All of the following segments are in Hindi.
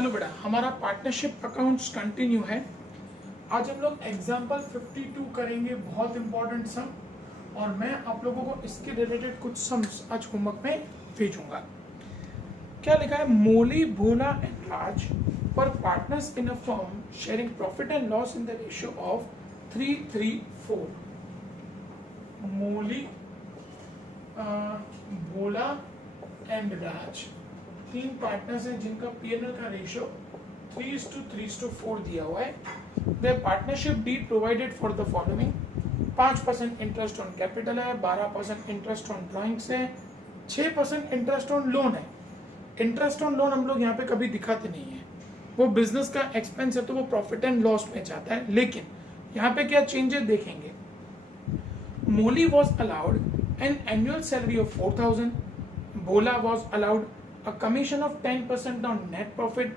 हेलो बेटा, हमारा पार्टनरशिप अकाउंट्स कंटिन्यू है। आज हम लोग एग्जाम्पल 52 करेंगे, बहुत इंपॉर्टेंट सम, और मैं आप लोगों को इसके रिलेटेड कुछ सम्स आज होमवर्क में भेजूंगा। क्या लिखा है? Moli, Bhola and Raj were partners in a firm sharing profit and loss in the ratio of 3:3:4। Moli, Bhola and Raj तीन पार्टनर्स हैं जिनका पीएनएल का रेशियो 3:3:4 दिया हुआ है। Their partnership deed provided for the following: 5% interest on capital है, 12% इंटरेस्ट ऑन ड्रॉइंग्स है, 6% इंटरेस्ट ऑन लोन है। इंटरेस्ट ऑन लोन हम लोग यहाँ पे कभी दिखाते नहीं है, वो बिजनेस का एक्सपेंस है तो वो प्रॉफिट एंड लॉस में जाता है। लेकिन यहाँ पे क्या चेंजेस देखेंगे? Molly was allowed an annual salary of 4,000, Bhola was allowed a commission of 10% on net profit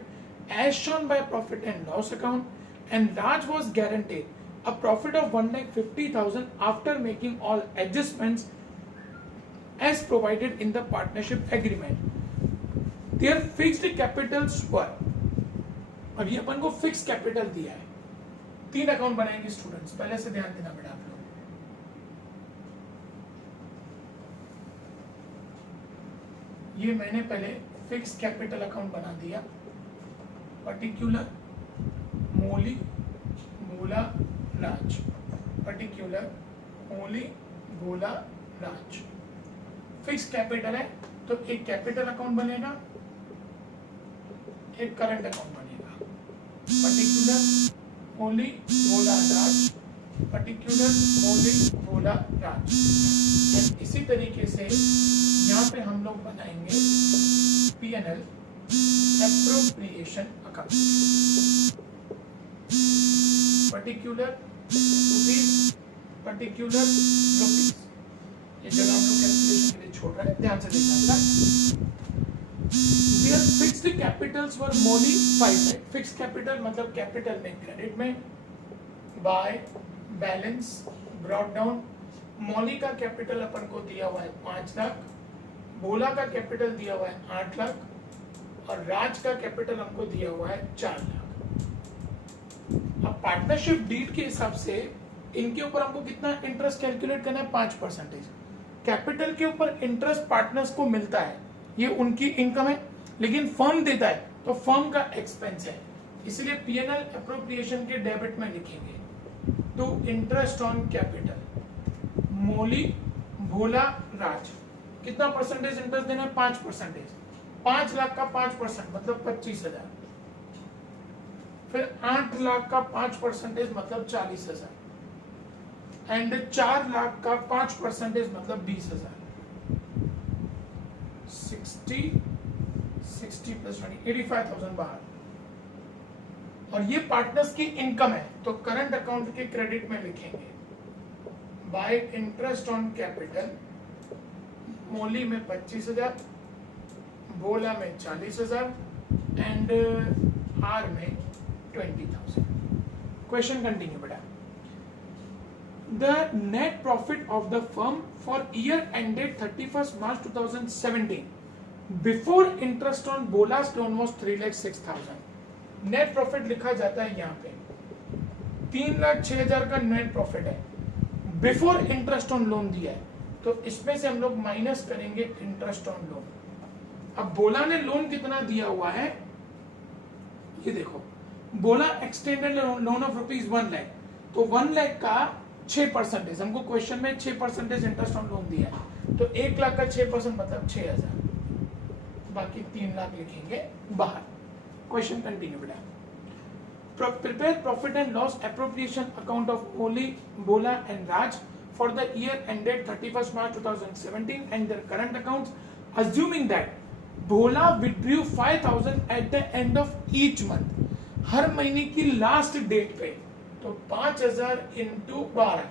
as shown by profit and loss account, and Raj was guaranteed a profit of 1,50,000 after making all adjustments as provided in the partnership agreement. Their fixed capitals were, अब ये अपन को फिक्स कैपिटल दिया है। तीन अकाउंट बनाएंगे स्टूडेंट्स, पहले से ध्यान देना बेटा आप लोग। ये मैंने पहले फिक्स कैपिटल अकाउंट बना दिया। पर्टिकुलर मोली, भोला, राज। पर्टिकुलर मोली, भोला, राज। फिक्स कैपिटल है तो एक कैपिटल अकाउंट बनेगा, एक करंट अकाउंट बनेगा। पर्टिकुलर मोली, भोला, राज। पर्टिकुलर मोली, भोला, राज। इसी तरीके से यहाँ पे हम लोग बनाएंगे PNL appropriation account. Particular rupees, particular rupees, ये जगह हम लोग कैलकुलेशन के लिए छोड़ रहे हैं, ध्यान से देखना। Their fixed capitals were Molly 5, fix capital मतलब कैपिटल में क्रेडिट में, by balance brought down. Molly का कैपिटल अपन को दिया हुआ है 5 लाख, भोला का कैपिटल दिया हुआ है 8 लाख, और राज का कैपिटल हमको दिया हुआ है 4 लाख। अब पार्टनरशिप डीड के हिसाब से इनके ऊपर हमको कितना इंटरेस्ट कैलकुलेट करना है? 5%। कैपिटल के ऊपर इंटरेस्ट पार्टनर्स को मिलता है, ये उनकी इनकम है, लेकिन फर्म देता है तो फर्म का एक्सपेंस है, इसलिए पीएनएल एप्रोप्रिएशन के डेबिट में लिखेंगे। तो इंटरेस्ट ऑन कैपिटल मोली, भोला, राज कितना परसेंटेज इंटरेस्ट देना है? 5%। 5 लाख का 5% मतलब 25,000। फिर 8 लाख का 5% मतलब 40,000, एंड 4 लाख का 5% मतलब 20,000। 60 प्लस 20 85,000 बाहर। और ये पार्टनर्स की इनकम है तो करंट अकाउंट के क्रेडिट में लिखेंगे बाय इंटरेस्ट ऑन कैपिटल। मोली में 25,000, भोला में 40,000 एंड आर में 20,000। क्वेश्चन कंटिन्यू बेटा। The net profit of the firm for year ended 31 March 2017 before interest on bolus loan was 3,06,000। Net profit लिखा जाता है यहाँ पे 3,06,000 का नेट प्रॉफिट है, बिफोर इंटरेस्ट ऑन लोन दिया है, तो इसमें से हम लोग माइनस करेंगे इंटरेस्ट ऑन लोन। अब बोला ने लोन कितना दिया हुआ है? ये देखो, बोला एक्सटेंडेड लोन ऑफ ₹1 लाख, तो 1 लाख का 6%, हमको क्वेश्चन में 6% इंटरेस्ट ऑन लोन दिया है, तो 1 लाख का 6% मतलब 6,000, बाकी 3 लाख लिखेंगे बाहर। क्वेश्चन कंटिन्यू बेटा। Prepare profit and loss appropriation account of Moly, Bhola and Raj for the year ended 31st March 2017 and their current accounts, assuming that Bhola withdrew 5,000 at the end of each month, हर महीने की लास्ट डेट पे, तो 5,000 इंटू 12,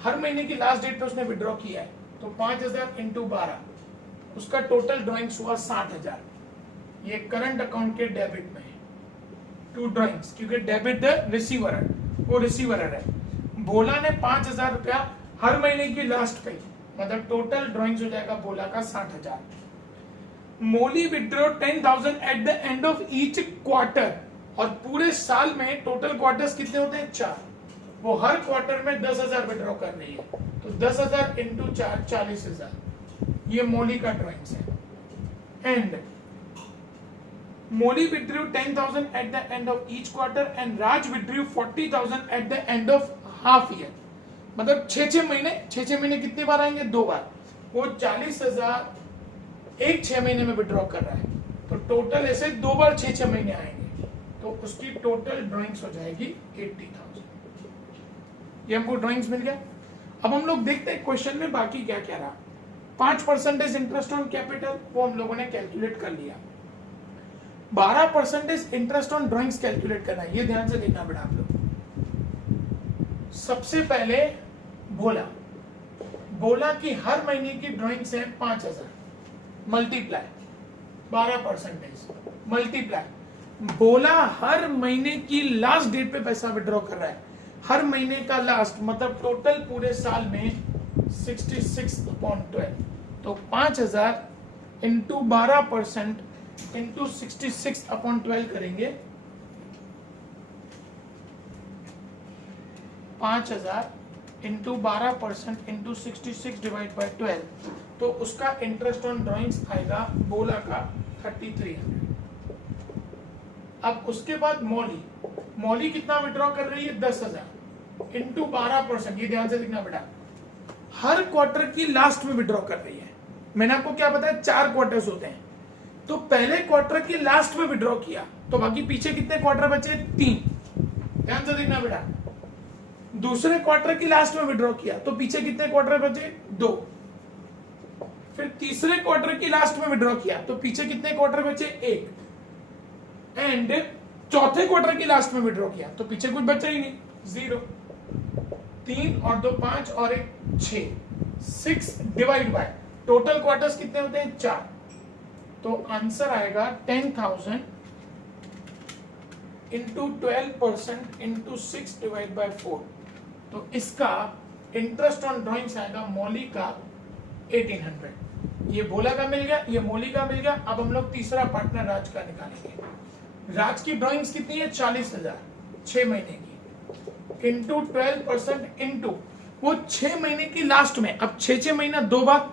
हर महीने की लास्ट डेट पे उसने विड्रॉ किया है, तो 5,000 इंटू 12, उसका टोटल ड्रॉइंग्स हुआ 60,000। ये करंट अकाउंट के डेबिट में है, 2 ड्रॉइंग्स, क्योंकि डेबिट द रिसीवर है, वो रिसीवर है। भोला ने 5,000 रुपया हर महीने की लास्ट पे, मतलब टोटल ड्रॉइंग्स हो जाएगा भोला का 60,000। Molly withdraw 10,000 at the end of each quarter, और पूरे साल में टोटल क्वार्टर्स कितने होते हैं 4, वो हर क्वार्टर में 10,000 विड्रॉ कर रही है, तो 10,000 इंटू 4 40,000, ये मोली का ड्रॉइंग्स है। And Molly withdrew 10,000 at the end of each quarter and Raj withdrew 40,000 at the end of half year, मतलब 6 महीने कितनी बार आएंगे 2 बार, वो 40,000 एक 6 महीने में विड्रॉ कर रहा है, तो टोटल ऐसे 2 बार 6 महीने आएंगे, तो उसकी टोटल ड्रॉइंग्स हो जाएगी 80,000। ये हमको ड्रॉइंग्स मिल गया। अब हम लोग देखते हैं क्वेश्चन में बाकी क्या क्या रहा। 5% इंटरेस्ट ऑन कैपिटल वो हम लोगों ने कैलकुलेट कर लिया, 12% इंटरेस्ट ऑन ड्रॉइंग्स कैलकुलेट करना है, ये ध्यान से देखना बेटा आप लोग। सबसे पहले बोला कि हर महीने की ड्रॉइंग्स है 5,000 मल्टीप्लाई 12% मल्टीप्लाई, बोला हर महीने की लास्ट डेट पे पैसा विड्रॉ कर रहा है, हर महीने का लास्ट मतलब टोटल पूरे साल में 66/12, तो 5,000 इंटू 12% इंटू 66/12 करेंगे, 5,000 इंटू 12% इंटू 66 डिवाइड बाई 12, तो उसका इंटरेस्ट ऑन ड्रॉइंग्स आएगा बोला का 3,300। अब उसके बाद मौली कितना विड्रॉ कर रही है 10,000 इंटू 12%, ये ध्यान से लिखना बेटा, हर क्वार्टर की लास्ट में विड्रॉ कर रही है। मैंने आपको क्या बताया 4 क्वार्टर्स होते हैं, तो पहले क्वार्टर की लास्ट में विड्रॉ किया, तो बाकी पीछे कितने क्वार्टर बचे 3, ध्यान से देखना बेटा। दूसरे क्वार्टर की लास्ट में विड्रॉ किया, तो पीछे कितने क्वार्टर बचे 2, फिर तीसरे क्वार्टर की लास्ट में विड्रॉ किया, तो पीछे कितने क्वार्टर बचे 1, एंड चौथे क्वार्टर की लास्ट में विड्रॉ किया, तो पीछे कुछ बचा ही नहीं 0, 3 और 2 5 और 1 6 डिवाइड बाय टोटल क्वार्टर्स कितने होते हैं 4, तो आंसर आएगा 10,000 इंटू 12% इंटू 6 डिवाइड बाय 4, तो इसका इंटरेस्ट ऑन ड्रॉइंग्स आएगा मौली का 1800। ये बोला का मिल गया, ये मौली का मिल गया। अब हम लोग तीसरा पार्टनर राज का निकालेंगे। राज की ड्रॉइंग्स कितनी है 40,000 6 महीने की, इंटू 12% इंटू वो 6 महीने की लास्ट में, अब 6 महीना 2 बार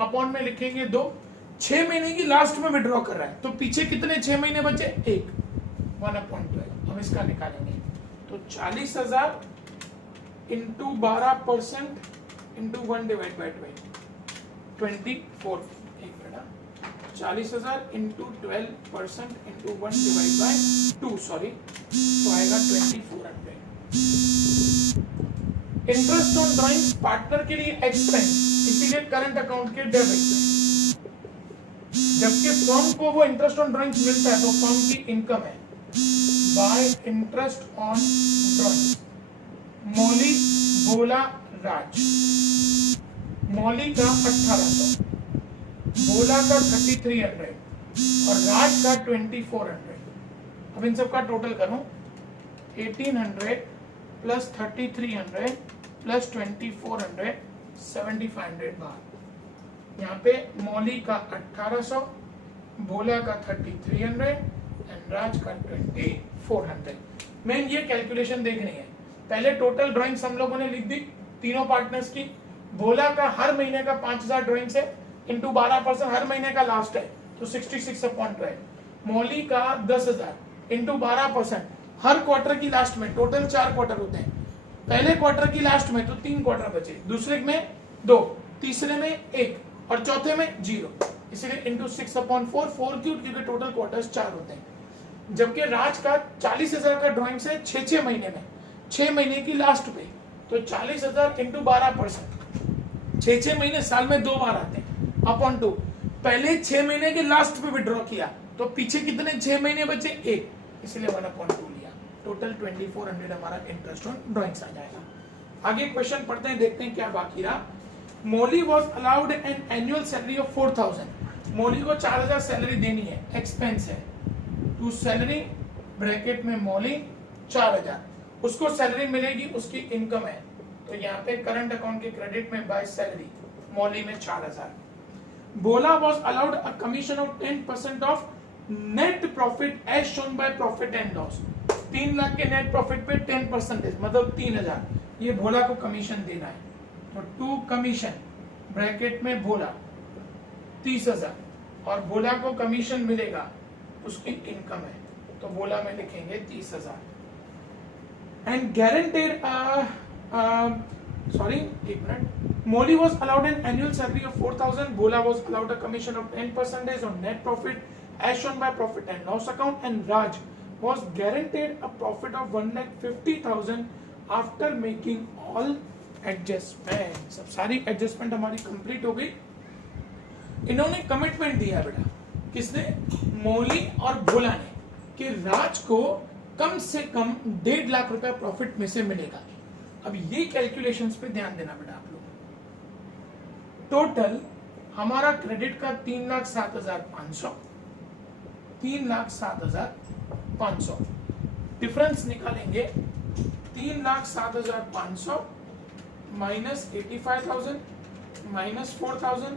अपॉन में लिखेंगे 2, 6 महीने की लास्ट में विड्रॉ कर रहा है, तो पीछे कितने 6 महीने बचे 1, 1/12। हम इसका निकालेंगे, तो 40,000 इंटू 12% इंटू 1 डिवाइड बाई 24, एक बेटा 40,000 into 12% into 1 divide by 2, sorry, तो आएगा 2400। इंटरेस्ट ऑन ड्रॉइंग्स पार्टनर के लिए एक्सपेंस, इसीलिए करंट अकाउंट के डेबिट एक्सपेंस, जबकि फर्म को वो इंटरेस्ट ऑन ड्रॉइंग्स मिलता है तो फर्म की इनकम है बाय इंटरेस्ट ऑन ड्रॉइंग्स। मौली बोला राज, मौली का 1800, बोला का 3,300 और राज का 2,400। अब इन सब का टोटल करूं, 1,800 प्लस 3,300 प्लस 2,400 7,500 बार। यहाँ पे मौली का 1800, बोला का 3,300 एंड राज का 2,400। मेन ये कैलकुलेशन देखनी है। पहले टोटल ड्राइंग्स हम लोगों ने लिख दी तीनों पार्टनर्स की। बोला का हर महीने का 5,000 ड्राइंग्स है, इंटू 12% हर महीने का लास्ट है, तो 66/12। मौली का 10,000 इंटू 12% हर क्वार्टर की लास्ट में, टोटल 4 क्वार्टर होते हैं, पहले क्वार्टर की लास्ट में तो 3 क्वार्टर बचे, दूसरे में 2, तीसरे में 1 और चौथे में 0, इसलिए इंटू 6/4, 4 क्योंकि टोटल क्वार्टर्स 4 होते हैं। जबकि राज का 40,000 का ड्राइंग्स है 6 महीने में, 6 महीने की लास्ट पे, तो 40,000 इंटू 12%, 6 महीने साल में 2 बार आते हैं, अपॉन 2, पहले 6 महीने के लास्ट पे विड्रॉ किया, तो पीछे कितने 6 महीने बचे 1, इसलिए 1/2 लिया। टोटल 2,400 हमारा इंटरेस्ट ऑन ड्राइंग्स आ जाएगा। आगे क्वेश्चन पढ़ते हैं, देखते हैं क्या बाकी रहा। Molly was allowed an annual salary of 4,000। Molly को 4,000 सैलरी देनी है, एक्सपेंस है, टू सैलरी ब्रैकेट में मौली 4,000, उसको सैलरी मिलेगी, उसकी इनकम है, तो यहाँ पे करंट अकाउंट के क्रेडिट में बाय सैलरी मौली में 4,000। Bola was allowed a commission of 10% of net profit as shown by profit and loss. 3 lakh के नेट प्रॉफिट पे 10% मतलब 3000 ये भोला को कमीशन देना है. तो टू कमीशन ब्रैकेट में भोला 30,000 और भोला को कमीशन मिलेगा उसकी इनकम है तो भोला में लिखेंगे 30,000. एंड गारंटेड एक minute. Molly was allowed an annual salary of 4,000. Bola was allowed a commission of 10% on net profit as shown by profit and loss account. And Raj was guaranteed a profit of 1,50,000 after making all adjustments. अब सारी adjustment हमारी complete हो गई. इन्होंने commitment दिया बेटा. किसने? मोली और भोला ने कि राज को कम से कम 1.5 लाख रुपया प्रॉफिट में से मिलेगा. अब ये कैलकुलेशंस पे ध्यान देना बेटा आप लोग. टोटल हमारा क्रेडिट का 3,07,500 3,07,500 डिफरेंस निकालेंगे. 3,07,500 माइनस 85,000 माइनस 4,000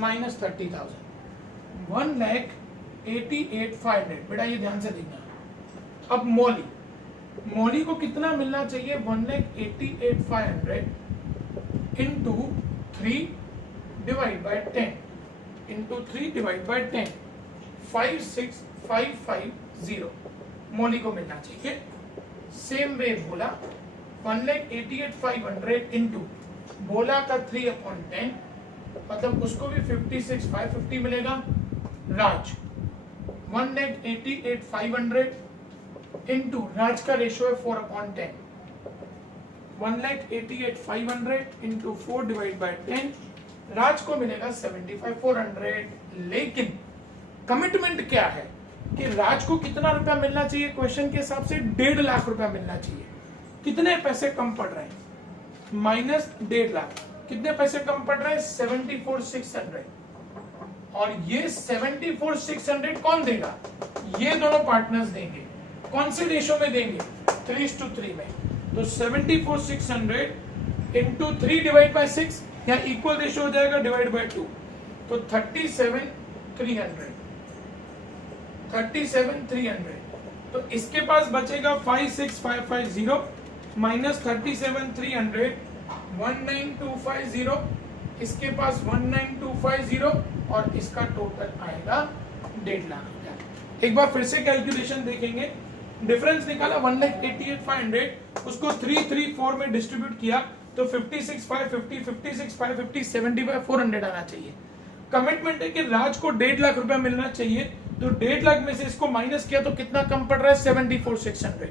माइनस 30,000 1,88,500. बेटा ये ध्यान से देखना. अब मोली को कितना मिलना चाहिए? 1,88,500 into 3 divide by 10 into 3 divide by 10 56,550 मोली को मिलना चाहिए. सेम वे भोला 1,88,500 इंटू भोला का 3/10 मतलब उसको भी 56,550 मिलेगा. राज 1,88,500 इंटू राज का रेशियो है 4/10 1,88,500 इंटू 4 डिवाइड बाय 10 राज को मिलेगा 75,400. लेकिन कमिटमेंट क्या है कि राज को कितना रुपया मिलना चाहिए? क्वेश्चन के हिसाब से 1.5 लाख रुपया मिलना चाहिए. कितने पैसे कम पड़ रहे हैं? माइनस 1.5 लाख. कितने पैसे कम पड़ रहे हैं? 74,600. और ये 74,600 कौन देगा? ये दोनों पार्टनर्स देंगे. कौन से रेशो में देंगे? 3:3 में. तो 74,600 इंटू 3 डिवाइड बाय 6 या इक्वल रेशियो हो जाएगा डिवाइड बाय 2 तो 37,300. तो इसके पास बचेगा 56,550 माइनस 37,300 19,250. इसके पास 19,250 और इसका टोटल आएगा 1.5 लाख. एक बार फिर से कैलकुलेशन देखेंगे. डिफरेंस निकाला 1,88,500 उसको 3,3,4 में डिस्ट्रीब्यूट किया तो 56,550 56,550 75,400 आना चाहिए. कमिटमेंट है कि राज को 1.5 लाख रुपया मिलना चाहिए तो 1.5 लाख में से इसको माइनस किया तो कितना कम पड़ रहा है? 74,600.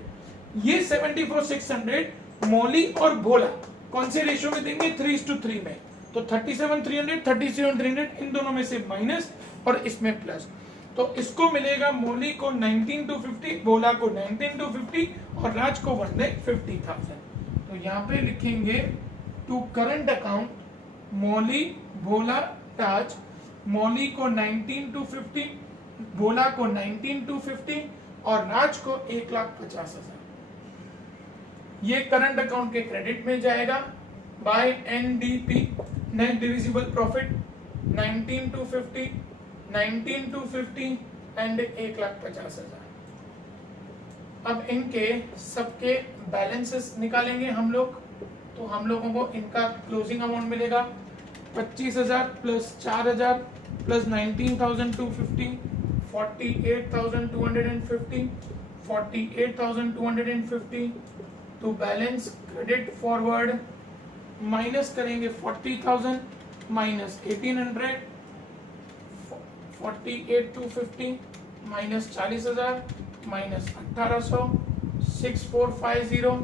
ये 74,600 मोली और भोला कौन से रेशियो में देंगे? 3:3 में. तो 37,300 37,300 इन दोनों में से माइनस और इसमें प्लस. तो इसको मिलेगा मोली को 19,250 भोला को 19,250 और राज को 1,50,000. तो यहाँ पे लिखेंगे टू करंट अकाउंट मोली भोला राज. मोली को 19,250 भोला को 19,250 और राज को 1,50,000. ये करंट अकाउंट के क्रेडिट में जाएगा by NDP net divisible profit 19,250 19,250 and 1,50,000. अब इनके सबके बैलेंसेस निकालेंगे हम लोग. तो हम लोगों को इनका क्लोजिंग अमाउंट मिलेगा 25,000 plus 4,000 plus 19,250 48,250 48,250 to balance credit forward minus करेंगे 40,000 minus 1,800 48,250 minus 40,000 minus 1,800 6,450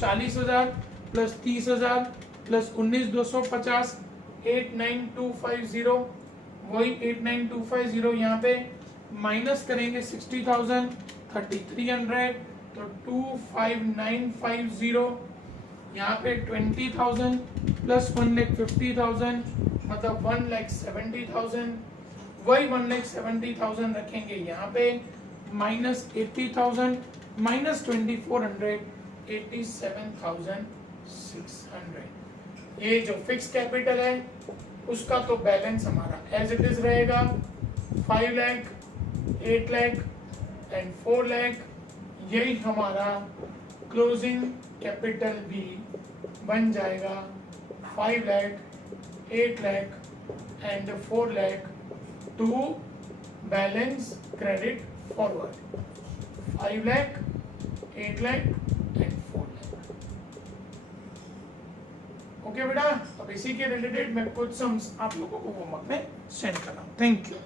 40,000 plus 30,000 plus 19,250 8,9,250 वही 8,9,250 यहाँ पे माइनस करेंगे 60,000 3,300 तो 25,950 यहाँ पे 20,000 प्लस 1,50,000 मतलब 1,70,000 वही 1,70,000 रखेंगे यहाँ पे माइनस 80,000 माइनस 2,400 87,600. ये जो फिक्स कैपिटल है उसका तो बैलेंस हमारा एज इट इज रहेगा 5 लाख, 8 लाख एंड 4 लाख। यही हमारा क्लोजिंग कैपिटल भी बन जाएगा 5 lakh, 8 lakh and 4 lakh to balance credit forward. 5 lakh, 8 lakh and 4 lakh. Okay बेटा, अब इसी के रिलेटेड मैं कुछ सम्स आप लोगों को होमवर्क में सेंड कर रहा हूँ। Thank you.